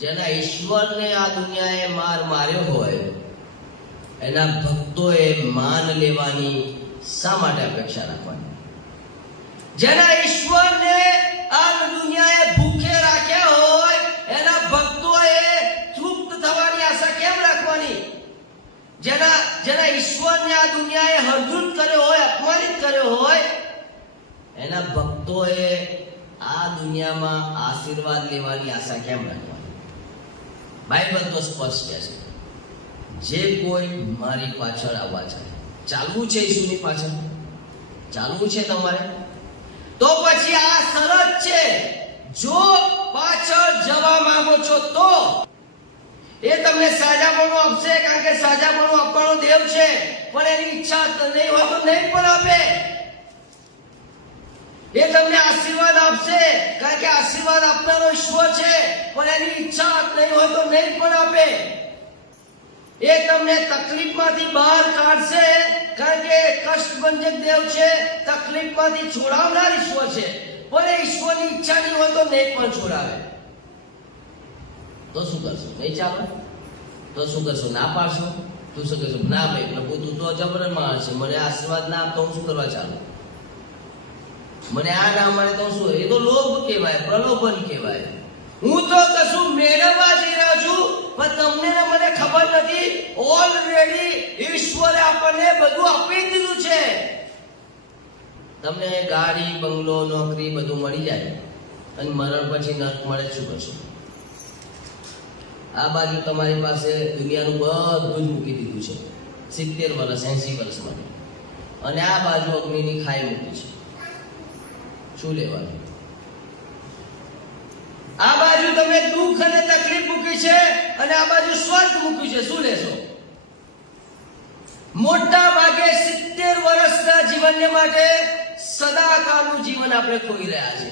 જેના ઈશ્વરને આ દુનિયાએ માર માર્યો હોય એના ભક્તોએ માન લેવાની શા માટે અપેક્ષા રાખવાની? જેના ઈશ્વરને આ દુનિયાએ ભૂખે રાખ્યા હોય એના ભક્તોએ તૃપ્ત થવાની આશા કેમ રાખવાની? જેના ઈશ્વરને આ દુનિયાએ હરધૂત કર્યો હોય, અપમાનિત કર્યો હોય એના ભક્તોએ આ દુનિયામાં આશીર્વાદ લેવાની આશા કેમ રાખવાની? બાઇબલ તો સ્પષ્ટ કહે છે, જે કોઈ મારી પાછળ આવવા ચાહે, ચાલવું છે ઈસુની પાછળ, ચાલવું છે તમારે, તો પછી આ શરત છે, જો પાછળ જવા માંગો છો તો એ તમને સાજાપણું આપશે, કારણ કે સાજાપણું આપવાનો દેવ છે, પણ એની ઈચ્છા નહીં હોય તો નહીં પણ આપે. એ તમને આશીર્વાદ આપશે, કારણ કે આશીર્વાદ આપનારો ઈશ્વર છે, પણ એની ઈચ્છા નહીં હોય તો નહીં પણ આપે. એ તમને તકલીફમાંથી બહાર કાઢશે, કારણ કે કષ્ટભંજક દેવ છે, તકલીફમાંથી છોડાવનાર ઈશ્વર છે, પણ એ ઈશ્વરની ઈચ્છા નહીં હોય તો નહીં પણ છોડાવે. તો શું કરશો? નહીં ચાલો તો શું કરશો? ના પાડશો? તું શું કરશો? ના ભાઈ પ્રભુ તું તો જબર માણસ છે, મને આશીર્વાદ ના આપતો હું શું કરવા ચાલુ? મને આ ના મળે તો શું? એ તો લોભ કહેવાય, પ્રલોભન કહેવાય. હું તો કશું મેળવવા જઈ રહ્યો છું, પણ તમને ને મને ખબર નથી ઓલરેડી ઈશ્વરે આપણને બધું આપી દીધું છે. તમને ગાડી, બંગલો, નોકરી બધું મળી જાય અને મરણ પછી નર્ક મળે, શું કરશો? આ બાજુ તમારી પાસે દુનિયાનું બધું જ મૂકી દીધું છે 70 વર્ષ 80 વર્ષ માટે, અને આ બાજુ અગ્નિની ખાઈ મૂકી છે. શું લેવાનું? આ બાજુ તમે દુઃખ અને તકલીફ મૂકી છે અને આ બાજુ સ્વર્ગ મૂક્યું છે. શું લેશો? મોટા ભાગે 70 વર્ષના જીવનને માટે સદાકાળનું જીવન આપણે ખોઈ રહ્યા છે.